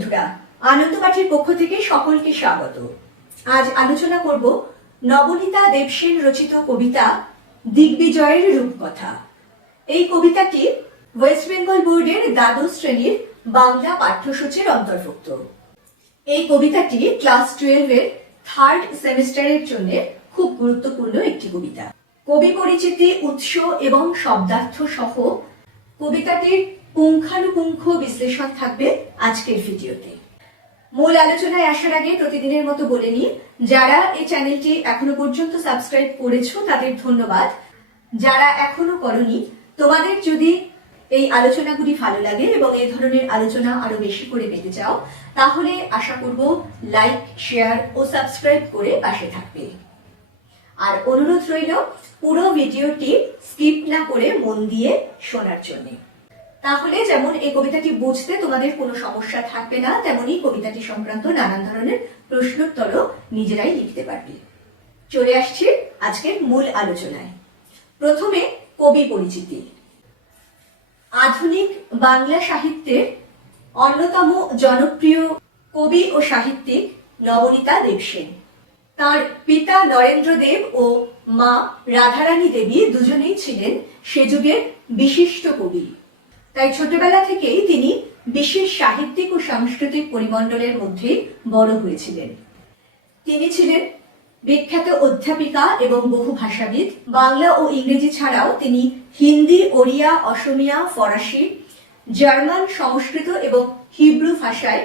বন্ধুরা, আনন্দ পাঠের পক্ষ থেকে সকলকে স্বাগত। আজ আলোচনা করব নবনীতা দেবসেন রচিত কবিতা দিগ্বিজয়ের রূপকথা। এই কবিতাটি ওয়েস্ট বেঙ্গল বোর্ডের দ্বাদশ শ্রেণীর বাংলা পাঠ্যসূচির অন্তর্ভুক্ত। এই কবিতাটি ক্লাস 12 এর থার্ড সেমিস্টারের জন্য খুব গুরুত্বপূর্ণ একটি কবিতা। কবি পরিচিতি, উৎস এবং শব্দার্থ সহ কবিতাটির পুঙ্খানুপুঙ্খ বিশ্লেষণ থাকবে আজকের ভিডিওতে। মূল আলোচনায় আসার আগে প্রতিদিনের মতো বলে নিই, যারা এই চ্যানেলটি এখনো পর্যন্ত সাবস্ক্রাইব করেছো তাদের ধন্যবাদ। যারা এখনো করনি, তোমাদের যদি এই আলোচনাগুলি ভালো লাগে এবং এই ধরনের আলোচনা আরো বেশি করে পেতে চাও, তাহলে আশা করব লাইক, শেয়ার ও সাবস্ক্রাইব করে পাশে থাকবে। আর অনুরোধ রইল পুরো ভিডিওটি স্কিপ না করে মন দিয়ে শোনার জন্য। তাহলে যেমন এই কবিতাটি বুঝতে তোমাদের কোনো সমস্যা থাকবে না, তেমনি কবিতাটি সংক্রান্ত নানান ধরনের প্রশ্নোত্তরও নিজেরাই লিখতে পারবে। চলে আসছি আজকের মূল আলোচনায়। প্রথমে কবি পরিচিতি। আধুনিক বাংলা সাহিত্যের অন্যতম জনপ্রিয় কবি ও সাহিত্যিক নবনীতা দেবসেন। তার পিতা নরেন্দ্র দেব ও মা রাধারানী দেবী দুজনেই ছিলেন সে যুগের বিশিষ্ট কবি। তাই ছোটবেলা থেকেই তিনি বিশেষ সাহিত্যিক ও সাংস্কৃতিক পরিমণ্ডলের মধ্যে বড় হয়েছিলেন। তিনি ছিলেন বিখ্যাত অধ্যাপিকা এবং বহু ভাষাবিদ। বাংলা ও ইংরেজি ছাড়াও তিনি হিন্দি, ওড়িয়া, অসমিয়া, ফরাসি, জার্মান, সংস্কৃত এবং হিব্রু ভাষায়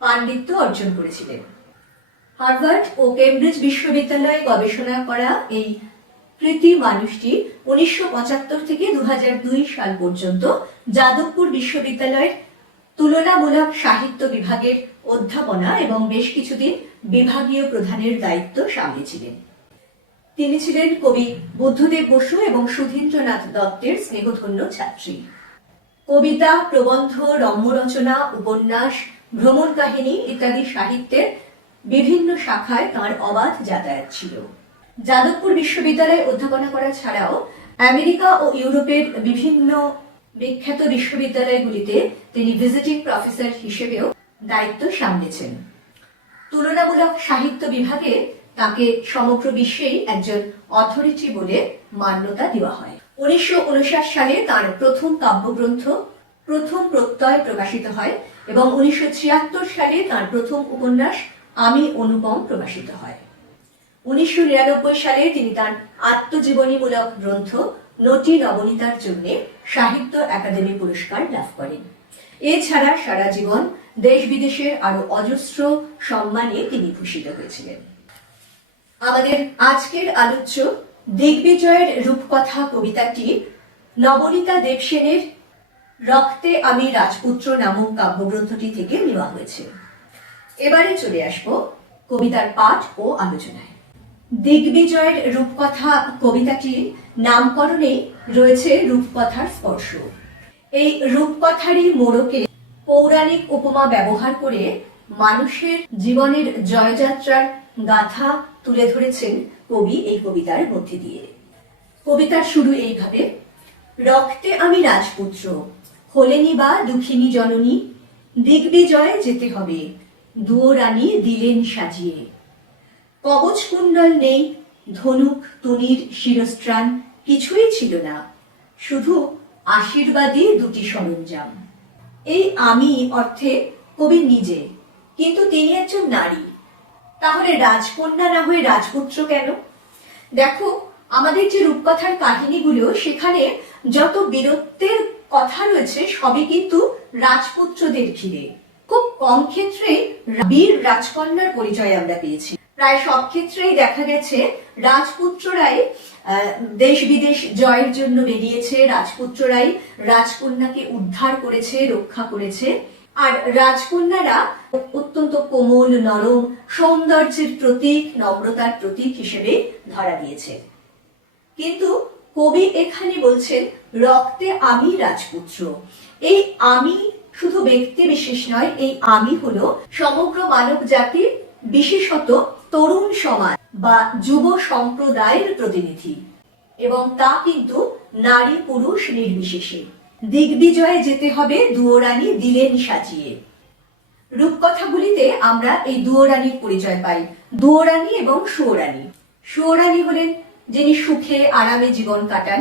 পাণ্ডিত্য অর্জন করেছিলেন। হার্ভার্ড ও কেমব্রিজ বিশ্ববিদ্যালয়ে গবেষণা করা এই কৃতি মানুষটি 1975 থেকে 2002 সাল পর্যন্ত যাদবপুর বিশ্ববিদ্যালয়ের তুলনামূলক সাহিত্য বিভাগের অধ্যাপনা এবং বেশ কিছুদিন বিভাগীয় প্রধানের দায়িত্ব সামলেছিলেন। তিনি ছিলেন কবি বুদ্ধদেব বসু এবং সুধীন্দ্রনাথ দত্তের স্নেহধন্য ছাত্রী। কবিতা, প্রবন্ধ, রম্য রচনা, উপন্যাস, ভ্রমণ কাহিনী ইত্যাদি সাহিত্যের বিভিন্ন শাখায় তাঁর অবাধ যাতায়াত ছিল। যাদবপুর বিশ্ববিদ্যালয়ে অধ্যাপনা করা ছাড়াও আমেরিকা ও ইউরোপের বিভিন্ন বিখ্যাত বিশ্ববিদ্যালয়গুলিতে তিনি ভিজিটিং প্রফেসর হিসেবেও দায়িত্ব সামলেছেন। তুলনামূলক সাহিত্য বিভাগে তাকে সমগ্র বিশ্বেই একজন অথরিটি বলে মান্যতা দেওয়া হয়। 1959 সালে তার প্রথম কাব্যগ্রন্থ প্রথম প্রত্যয় প্রকাশিত হয় এবং 1976 সালে তার প্রথম উপন্যাস আমি অনুপম প্রকাশিত হয়। 1999 সালে তিনি তার আত্মজীবনীমূলক গ্রন্থ নটি নবনীতার জন্য সাহিত্য একাডেমি পুরস্কার লাভ করেন। এছাড়া সারা জীবন দেশ বিদেশের আরো অজস্র সম্মানে তিনি ভূষিত হয়েছিলেন। আমাদের আজকের আলোচ্য দিগ্বিজয়ের রূপকথা কবিতাটি নবনীতা দেবসেনের রক্তে আমি রাজপুত্র নামক কাব্যগ্রন্থটি থেকে নেওয়া হয়েছে। এবারে চলে আসব কবিতার পাঠ ও আলোচনায়। দিগ্বিজয়ের রূপকথা কবিতাটির নামকরণে রয়েছে রূপকথার স্পর্শ। এই রূপকথারই মোড়কে পৌরাণিক উপমা ব্যবহার করে মানুষের জীবনের জয়যাত্রার গাথা তুলে ধরেছেন কবি এই কবিতার মধ্যে দিয়ে। কবিতার শুরু এইভাবে: রক্তে আমি রাজপুত্র, হলেনি বা দুঃখিনী জননী, দিগ্বিজয়ে যেতে হবে, দুয়োরানী দিলেন সাজিয়ে। কবচ কুণ্ডল নেই, ধনুক তুনির শিরস্ত্রাণ কিছুই ছিল না, শুধু আশীর্বাদী দুটি সরঞ্জাম। এই আমি অর্থে কবি নিজে, কিন্তু তিনি একজন নারী। তাহলে রাজকন্যা না হয়ে রাজপুত্র কেন? দেখো, আমাদের যে রূপকথার কাহিনীগুলো, সেখানে যত বীরত্বের কথা রয়েছে সবই কিন্তু রাজপুত্রদের ঘিরে। খুব কম ক্ষেত্রে বীর রাজকন্যার পরিচয় আমরা পেয়েছি। প্রায় সব ক্ষেত্রেই দেখা গেছে রাজপুত্ররাই দেশ বিদেশ জয়ের জন্য বেরিয়েছে, রাজপুত্ররাই রাজকন্যাকে উদ্ধার করেছে, রক্ষা করেছে। আর রাজকন্যারা অত্যন্ত কোমল, নরম, সৌন্দর্যের প্রতীক, নম্রতার প্রতীক হিসেবে ধরা দিয়েছে। কিন্তু কবি এখানে বলছেন রক্তে আমি রাজপুত্র। এই আমি শুধু ব্যক্তি বিশেষ নয়, এই আমি হলো সমগ্র মানব জাতির, বিশেষত তরুণ সমাজ বা যুব সম্প্রদায়ের প্রতিনিধি, এবং তা কিন্তু নারী পুরুষ নির্বিশেষে। দিগ্বিজয়ে যেতে হবে, দুয়োরানী দিলেন সাজিয়ে। রূপকথাগুলিতে আমরা এই দুয়োরানীর পরিচয় পাই, দুয়োরানী এবং সুয়োরানী। সুয়োরানী হলেন যিনি সুখে আরামে জীবন কাটান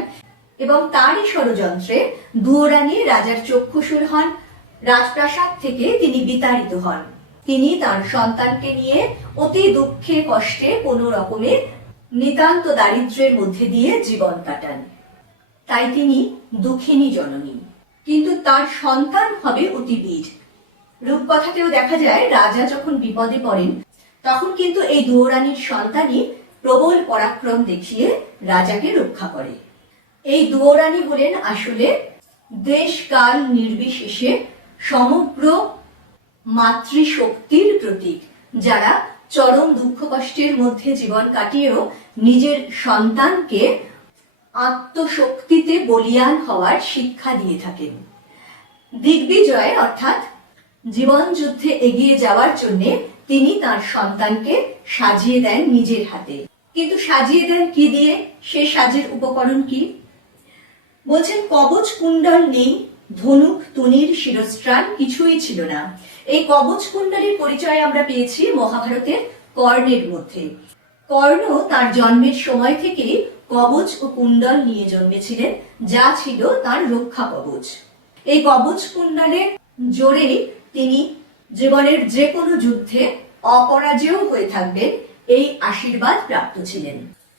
এবং তারই ষড়যন্ত্রে দুয়োরানী রাজার চক্ষুশূল হন, রাজপ্রাসাদ থেকে তিনি বিতাড়িত হন। তিনি তার সন্তানকে নিয়ে অতি দুঃখে কষ্টে কোনো রকমের নিতান্ত দারিদ্র্যের মধ্যে দিয়ে জীবন কাটান। তাই তিনি দুঃখিনী জননী, কিন্তু তার সন্তান হবে অতি বীর। রূপকথাতেও দেখা যায় রাজা যখন বিপদে পড়েন তখন কিন্তু এই দুয়োরানীর সন্তানই প্রবল পরাক্রম দেখিয়ে রাজাকে রক্ষা করে। এই দুয়োরানী হলেন আসলে দেশ কাল নির্বিশেষে সমগ্র মাতৃশক্তির প্রতীক, যারা চরম দুঃখ কষ্টের মধ্যে জীবন কাটিয়েও নিজের সন্তানকে আত্মশক্তিতে বলীয়ান হওয়ার শিক্ষা দিয়ে থাকেন। দিগ্বিজয় অর্থাৎ জীবন যুদ্ধে এগিয়ে যাওয়ার জন্য তিনি তার সন্তানকে সাজিয়ে দেন নিজের হাতে। কিন্তু সাজিয়ে দেন কি দিয়ে? সে সাজের উপকরণ কি? বলছেন কবচ কুণ্ডল নেই, ধনুক তুনির শিরস্ত্রাণ কিছুই ছিল না। এই কবচ কুণ্ডলের পরিচয় আমরা পেয়েছি মহাভারতের কর্ণের মধ্যে। কর্ণ তার জন্মের সময় থেকে কবচ ও কুণ্ডল নিয়ে জন্মেছিলেন, যা ছিল তার রক্ষা কবচ। এই কবচ কুণ্ডলের জোরেই তিনি জীবনের যে কোনো যুদ্ধে অপরাজেয় হয়ে থাকবেন, এই আশীর্বাদ প্রাপ্ত ছিলেন।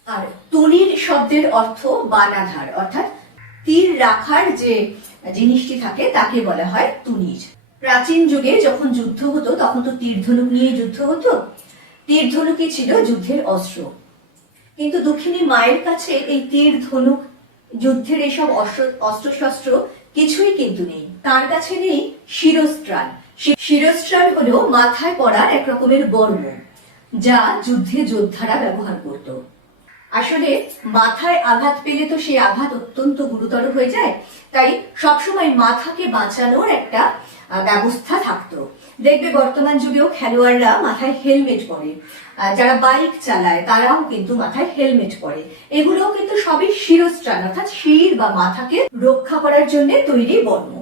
আর তুনির শব্দের অর্থ বানাধার, অর্থাৎ তীর রাখার যে জিনিসটি থাকে তাকে বলা হয় তুনির। প্রাচীন যুগে যখন যুদ্ধ হতো তখন তো তীর ধনুক নিয়ে যুদ্ধ হতো, তীর ধনুকই ছিল যুদ্ধের অস্ত্র। কিন্তু দক্ষিণী মায়ের কাছে এই তীর ধনুক যুদ্ধের এসব অস্ত্রশস্ত্র কিছুই কিন্তু নেই। তার কাছে নেই শিরস্ত্রাণ। শিরস্ত্রাণ হলো মাথায় পড়ার এক রকমের বর্ম, যা যুদ্ধে যোদ্ধারা ব্যবহার করত। আসলে মাথায় আঘাত পেলে তো সেই আঘাত অত্যন্ত গুরুতর হয়ে যায়, তাই সবসময় মাথাকে বাঁচানোর একটা ব্যবস্থা থাকতো। দেখবে বর্তমান যুগেও খেলোয়াড়রা মাথায় হেলমেট পরে, যারা বাইক চালায় তারাও কিন্তু মাথায় হেলমেট পরে। এগুলোও কিন্তু সবই শিরস্ত্রাণ, অর্থাৎ শির বা মাথাকে রক্ষা করার জন্য তৈরি বর্ম।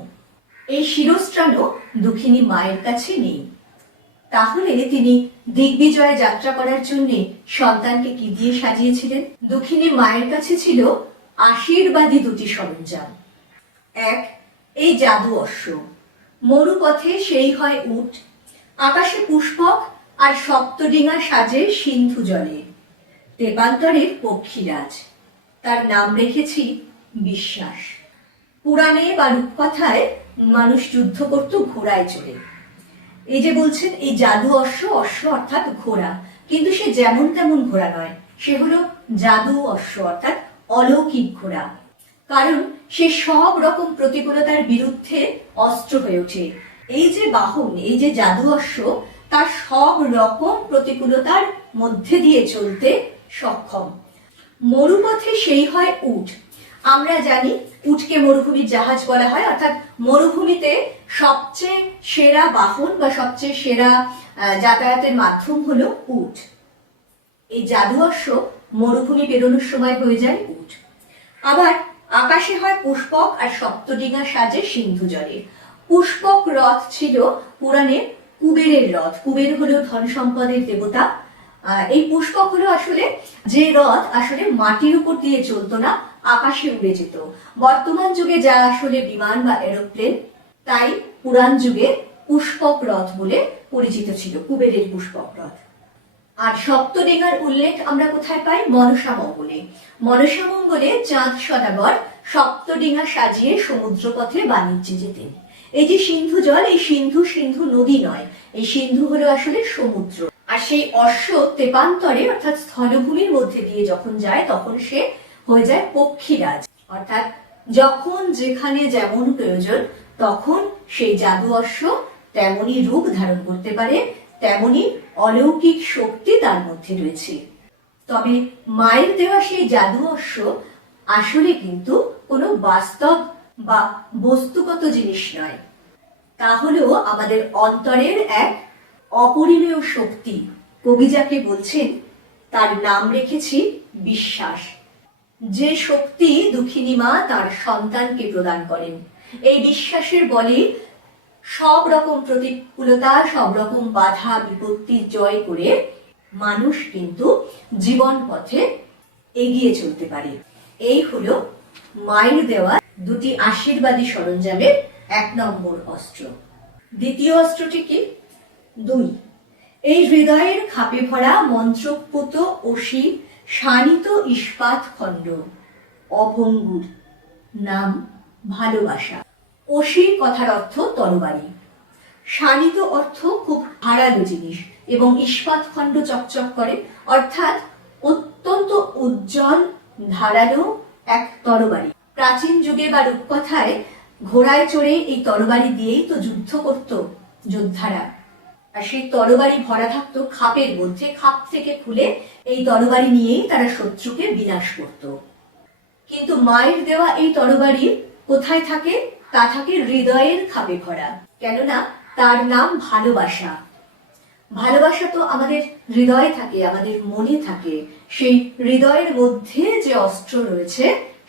এই শিরস্ত্রাণও দক্ষিণী মায়ের কাছে নেই। তাহলে তিনি দিগ্বিজয়ে যাত্রা করার জন্য সন্তানকে কি দিয়ে সাজিয়েছিলেন? দক্ষিণী মায়ের কাছে ছিল আশীর্বাদী দুটি সরঞ্জাম। এক, এই জাদু অশ্ব। মরুপথে সেই হয় উট, আকাশে পুষ্পক আর সপ্তডিঙা সাজে সিন্ধু জলে, তেপান্তরের পক্ষীরাজ। তার নাম রেখেছি বিশ্বাস। পুরাণে বা রূপকথায় মানুষ যুদ্ধ করত ঘোড়ায় চড়ে। এই যে বলছেন এই জাদু অশ্ব, অশ্ব অর্থাৎ ঘোড়া, কিন্তু সে যেমন তেমন ঘোড়া নয়, সে হলো জাদু অশ্ব অর্থাৎ অলৌকিক ঘোড়া। কারণ সে সব রকম প্রতিকূলতার বিরুদ্ধে অস্ত্র হয়ে ওঠে। এই যে বাহন, এই যে জাদু অশ্ব, তার সব রকম প্রতিকূলতার মধ্যে দিয়ে চলতে সক্ষম। মরুপথে সেই হয় উট। আমরা জানি উটকে মরুভূমির জাহাজ বলা হয়, অর্থাৎ মরুভূমিতে সবচেয়ে সেরা বাহন বা সবচেয়ে সেরা যাতায়াতের মাধ্যম হলো উট। এই জাদু অশ্ব মরুভূমি পেরোনোর সময় হয়ে যায় উট। আবার আকাশে হয় পুষ্পক আর সপ্তডিঙা সাজে সিন্ধু জলে। পুষ্পক রথ ছিল পুরাণে কুবেরের রথ। কুবের হলো ধন সম্পদের দেবতা। এই পুষ্পক হলো আসলে যে রথ আসলে মাটির উপর দিয়ে চলতো না, আকাশে উড়ে যেত। বর্তমান যুগে যা আসলে বিমান বা এরোপ্লেন, তাই পুরাণ যুগে পুষ্পক রথ বলে পরিচিত ছিল কুবেরের পুষ্পক রথ। আর সপ্তডিঙার উল্লেখ আমরা কোথায় পাই? মনসা মঙ্গলে। মনসা মঙ্গলে চাঁদ সদাগর সপ্তডিঙা সাজিয়ে সমুদ্র পথে বাণিজ্যে যেতেন। এই যে সিন্ধু জল, এই সিন্ধু নদী নয়, এই সিন্ধু হলো আসলে সমুদ্র। আর সেই অশ্ব তেপান্তরে অর্থাৎ স্থলভূমির মধ্যে দিয়ে যখন যায় তখন সে হয়ে যায় পক্ষীরাজ, অর্থাৎ যখন যেখানে যেমন প্রয়োজন তখন সেই জাদু অশ্ব তেমনি রূপ ধারণ করতে পারে, তেমনি অলৌকিক শক্তি তার মধ্যে রয়েছে। তবে মায়ের দেওয়া সেই জাদু অশ্ব আসলে কিন্তু কোনো বাস্তব বা বস্তুগত জিনিস নয়, তা হলো আমাদের অন্তরের এক অপরিমেয় শক্তি। কবি যাকে বলছেন তার নাম রেখেছি বিশ্বাস। যে শক্তি দক্ষিণী মা তার সন্তানকে প্রদান করেন, এই বিশ্বাসের বলে সব রকম প্রতিকূলতা, সব রকম বাধা বিপত্তি জয় করে মানুষ কিন্তু জীবন পথে এগিয়ে চলতে পারে। এই হলো মায়ের দেওয়া দুটি আশীর্বাদী সরঞ্জামের 1 নম্বর অস্ত্র। দ্বিতীয় অস্ত্রটি কি? 2। এই হৃদয়ের খাপে ভরা মন্ত্রপুত অসি শানিত ইস্পাত খণ্ড অভঙ্গুর, নাম ভালোবাসা। অসি কথার অর্থ তরবারি, শানিত অর্থ খুব ধারালো জিনিস, এবং ইস্পাত খণ্ড চকচক করে, অর্থাৎ অত্যন্ত উজ্জ্বল ধারালো এক তরবারি। প্রাচীন যুগে বা রূপকথায় ঘোড়ায় চড়ে এই তরবারি দিয়েই তো যুদ্ধ করত যোদ্ধারা, আর সেই তরবারি ভরা থাকতো খাপের মধ্যে, খাপ থেকে খুলে এই তরবারি নিয়েই তারা শত্রুকে বিনাশ করত। কিন্তু মায়ের দেওয়া এই তরবারি কোথায় থাকে? তা থাকে হৃদয়ের খাপে ভরা, কেননা তার নাম ভালোবাসা। ভালোবাসা তো আমাদের হৃদয়ে থাকে, আমাদের মনে থাকে। সেই হৃদয়ের মধ্যে যে অস্ত্র রয়েছে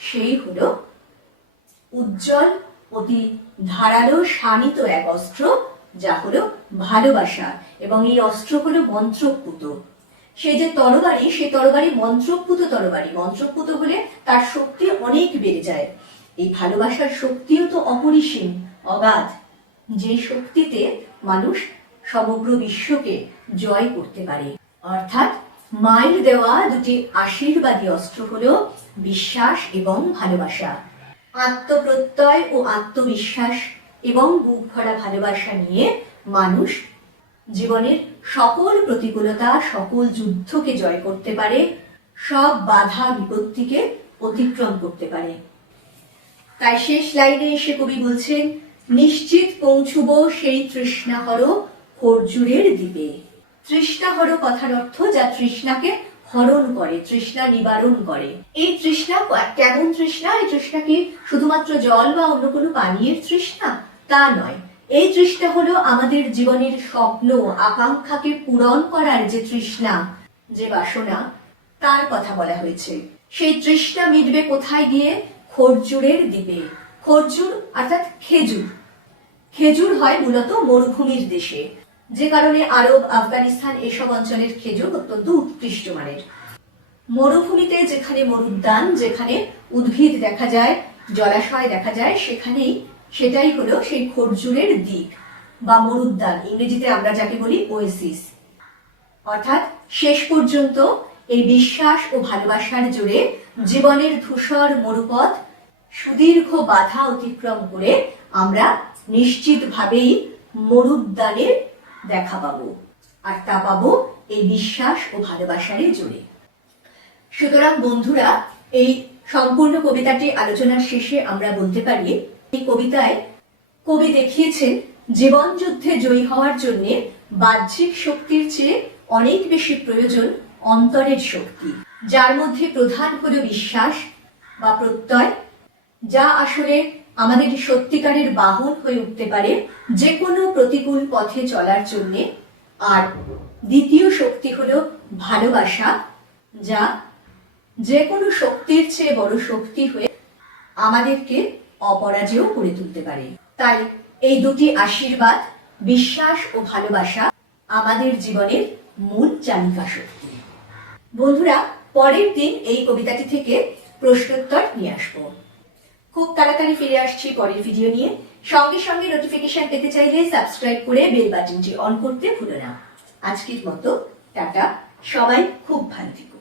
সেই হলো উজ্জ্বল, অতি ধারালো, শানিত এক অস্ত্র, যা হলো ভালোবাসা। এবং এই অস্ত্র হলো মন্ত্রপুত। সেই যে তরবারি, সেই তরবারি মন্ত্রপুত তরবারি। মন্ত্রপুত হলে তার শক্তি অনেক বেড়ে যায়। এই ভালোবাসার শক্তিও তো অপরিসীম, অগাধ, যে শক্তিতে মানুষ সমগ্র বিশ্বকে জয় করতে পারে। অর্থাৎ মায়ের দেওয়া দুটি আশীর্বাদী অস্ত্র হলো বিশ্বাস এবং ভালোবাসা। আত্মপ্রত্যয় ও আত্মবিশ্বাস এবং বুক ভরা ভালোবাসা নিয়ে মানুষ জীবনের সকল প্রতিকূলতা, সকল যুদ্ধকে জয় করতে পারে, সব বাধা বিপত্তিকে অতিক্রম করতে পারে। তাই শেষ লাইনে এসে কবি বলছেন, নিশ্চিত পৌঁছব সেই তৃষ্ণাহর খর্জুরের দ্বীপে। তৃষ্ণাহর কথার অর্থ যা তৃষ্ণাকে হরণ করে, তৃষ্ণা নিবারণ করে। এই তৃষ্ণা কেমন তৃষ্ণা? এই তৃষ্ণা কি শুধুমাত্র জল বা অন্য কোনো পানীয়ের তৃষ্ণা? তা নয়। এই তৃষ্ণা হলো আমাদের জীবনের স্বপ্ন, আকাঙ্ক্ষাকে পূরণ করার যে তৃষ্ণা, যে বাসনা, তার কথা বলা হয়েছে। সেই তৃষ্ণা মিটবে কোথায় গিয়ে? খর্জুরের দ্বীপে। খর্জুর অর্থাৎ খেজুর। খেজুর হয় মূলত মরুভূমির দেশে, যে কারণে আরব, আফগানিস্তান এসব অঞ্চলের খেজুর অত্যন্ত উৎকৃষ্ট মানের। মরুভূমিতে যেখানে মরুদ্যান, যেখানে উদ্ভিদ দেখা যায়, জলাশয় দেখা যায়, সেটাই হলো সেই খর্জুরের দ্বীপ বা মরুদ্যান। ইংরেজিতে আমরা যাকে বলি ওয়েসিস। অর্থাৎ শেষ পর্যন্ত এই বিশ্বাস ও ভালোবাসার জোরে জীবনের ধূসর মরুপথ, সুদীর্ঘ বাধা অতিক্রম করে আমরা নিশ্চিতভাবেই মরুদ্যানের দেখা পাবো, আর তা পাবো এই বিশ্বাস ও ভালোবাসার জোরে। সুতরাং বন্ধুরা, এই সম্পূর্ণ কবিতাটি আলোচনার শেষে আমরা বলতে পারি, এই কবিতায় কবি দেখিয়েছেন জীবন যুদ্ধে জয়ী হওয়ার জন্য বাহ্যিক শক্তির চেয়ে অনেক বেশি প্রয়োজন অন্তরের শক্তি, যার মধ্যে প্রধান হলো বিশ্বাস বা প্রত্যয়, যা আসলে আমাদের সত্যিকারের বাহন হয়ে উঠতে পারে যে কোনো প্রতিকূল পথে চলার জন্য। আর দ্বিতীয় শক্তি হলো ভালোবাসা, যা যে কোনো শক্তির চেয়ে বড় শক্তি হয়ে আমাদেরকে অপরাজেয় করে তুলতে পারে। তাই এই দুটি আশীর্বাদ, বিশ্বাস ও ভালোবাসা, আমাদের জীবনের মূল চালিকা শক্তি। বন্ধুরা, পরের দিন এই কবিতাটি থেকে প্রশ্নোত্তর নিয়ে আসবো। খুব তাড়াতাড়ি ফিরে আসছি পরের ভিডিও নিয়ে। সঙ্গে সঙ্গে নোটিফিকেশন পেতে চাইলে সাবস্ক্রাইব করে বেল বাটনটি অন করতে ভুলো না। আজকের মতো টাটা, সবাই খুব ভালো থেকো।